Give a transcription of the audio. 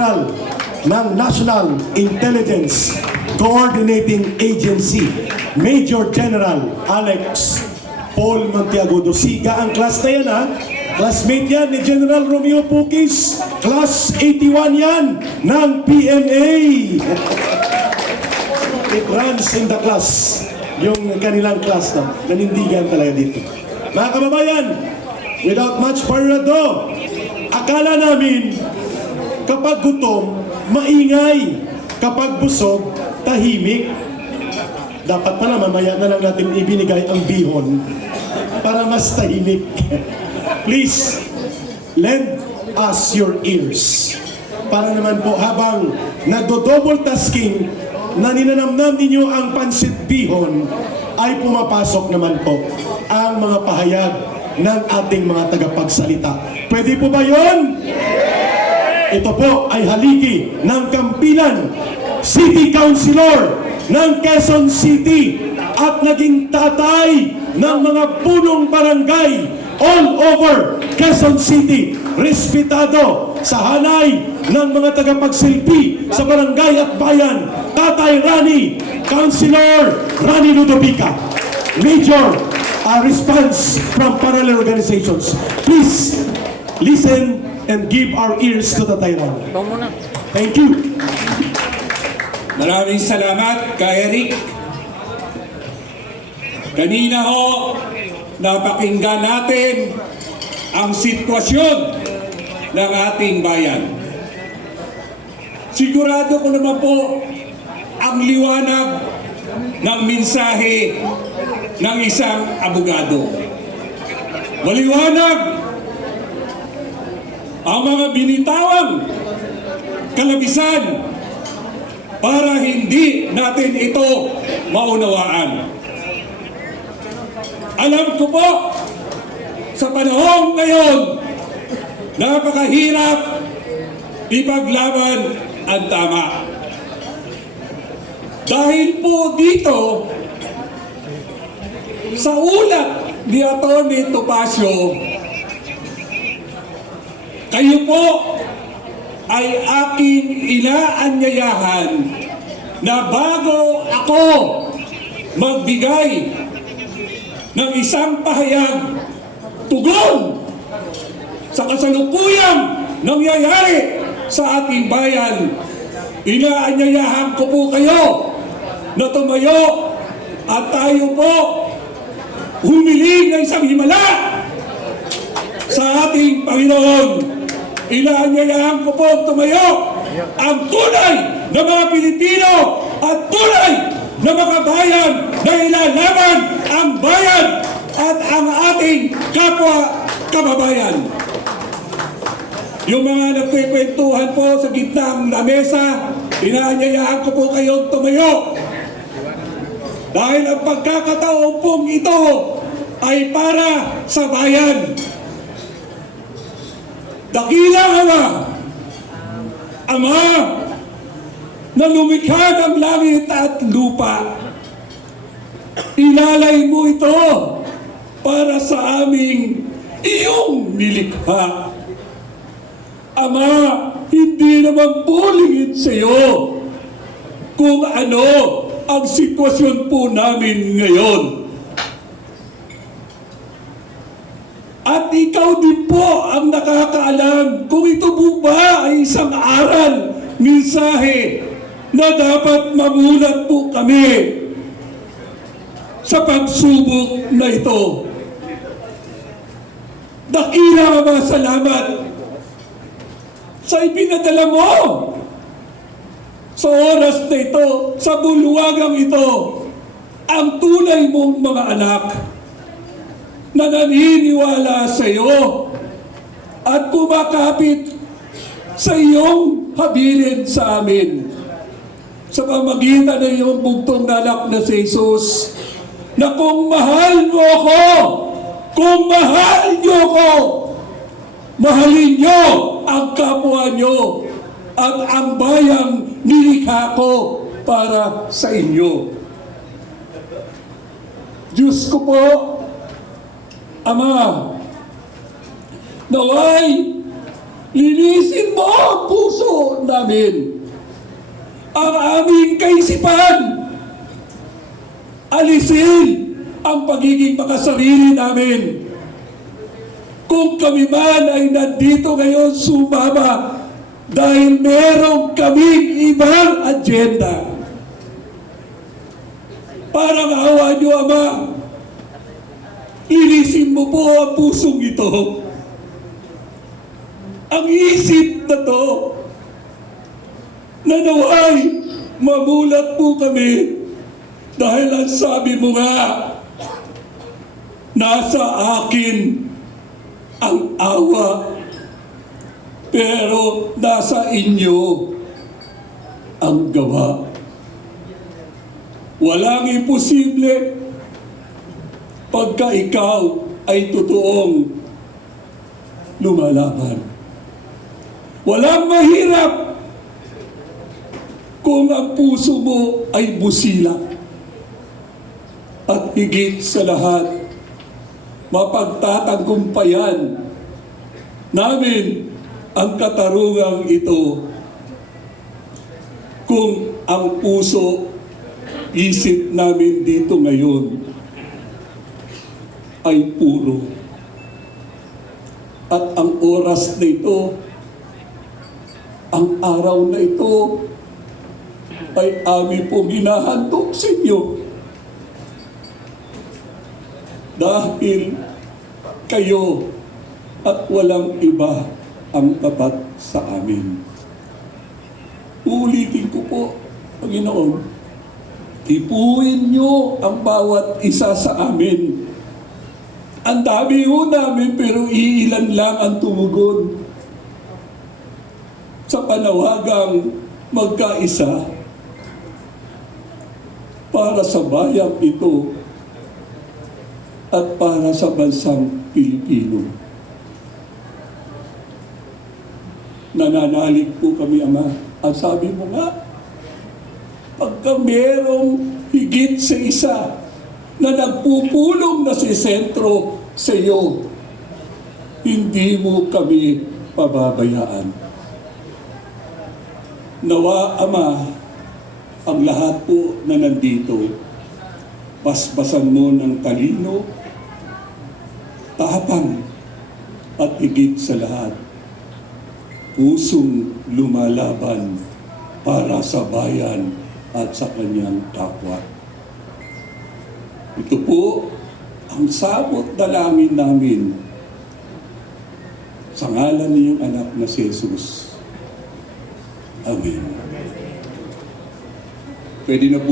General ng National Intelligence Coordinating Agency, Major General Alex Paul Mantiagudo. Siga ang class na yan, ha? Classmate yan ni General Romeo Pukis. Class 81 yan ng PMA. It runs in the class. Yung kanilang class na nanindigan talaga dito. Mga kababayan, without much further ado, akala namin kapag gutom, maingay. Kapag busog, tahimik. Dapat pala mamaya na lang natin ibinigay ang bihon para mas tahimik. Please, lend us your ears. Para naman po habang nagdo-double tasking na ninanamnam ninyo ang pansit bihon, ay pumapasok naman po ang mga pahayag ng ating mga tagapagsalita. Pwede po ba yun? Ito po ay haligi ng Kampilan City Councilor ng Quezon City at naging tatay ng mga punong barangay all over Quezon City. Respetado sa hanay ng mga tagapagsilbi sa barangay at bayan, Tatay Rani, Councilor Rani Ludovica. Major response from parallel organizations. Please listen and give our ears to Tatay Rani. Thank you. Maraming salamat kay Eric. Kanina ho, napakinggan natin ang sitwasyon ng ating bayan. Sigurado ko naman po ang liwanag ng mensahe ng isang abogado. Maliwanag ang mga binitawang kalabisan para hindi natin ito maunawaan. Alam ko po, sa panahon ngayon, napakahirap ipaglaban ang tama. Dahil po dito, sa ulat ni Atty. Topacio, kayo po ay aking inaanyayahan na bago ako magbigay ng isang pahayag tugon sa kasalukuyang nangyayari sa ating bayan, inaanyayahan ko po kayo na tumayo at tayo po humiling ng isang himala sa ating Panginoon. Inaanyayahan ko po tumayo ang tunay na mga Pilipino at tunay na mga bayan na ilalaban ang bayan at ang ating kapwa kababayan. Yung mga nagkikwentuhan po sa gitna ng lamesa, inaanyayahan ko po kayong tumayo. Dahil ang pagkakataon pong ito ay para sa bayan. Dakilang Ama na lumikha ng langit at lupa, ilalay mo ito para sa aming iyong nilikha. Ama, hindi naman po lingid sa iyo kung ano ang sitwasyon po namin ngayon. At ikaw din po ang nakakaalam kung ito po ba ay isang aral, mensahe na dapat mamulat po kami sa pagsubok na ito. Dakila mga salamat sa ipinadala mo sa oras na ito, sa bulwagang ito, ang tunay mong mga anak na naniniwala sa iyo at kumakapit sa iyong habilin sa amin sa pamagitan ng iyong bugtong na anak na si Jesus, na kung mahal mo ako, kung mahal niyo ako, mahalin niyo ang kapwa niyo at ang bayang nilikha ko para sa inyo. Diyos ko po, Ama, naway linisin mo ang puso namin ang aming kaisipan. Alisin ang pagiging makasarili namin. Kung kami man ay nandito ngayon sumama dahil merong kaming ibang agenda. Parang awa niyo, Ama, linisin mo po ang pusong ito. Ang isip na to, na naway mamulat po kami dahil ang sabi mo nga, nasa akin ang awa, pero nasa inyo ang gawa. Walang imposible pagka ikaw ay totoong lumalaban. Walang mahirap kung ang puso mo ay busilak. At higit sa lahat, mapagtataggumpayan namin ang katarungang ito kung ang puso, isip namin dito ngayon ay puro. At ang oras na ito, ang araw na ito, ay amin pong hinahandog sa inyo. Dahil kayo at walang iba ang tapat sa amin. Ulitin ko po, Panginoon, tipuin niyo ang bawat isa sa amin. Ang dami ho namin pero iilan lang ang tumugon sa panawagang magkaisa para sa bayang ito at para sa bansang Pilipino. Nananalig po kami, Ama. Ang sabi mo nga, pagka merong higit sa isa na nagpupulong na si sentro sa iyo, hindi mo kami pababayaan. Nawa, Ama, ang lahat po na nandito, basbasan mo ng talino, tapang, at higit sa lahat, pusong lumalaban para sa bayan at sa kanyang kapwa. Ito po ang sabot dalangin namin sa ngalan niyong anak na si Jesus. Amen. Pwede na po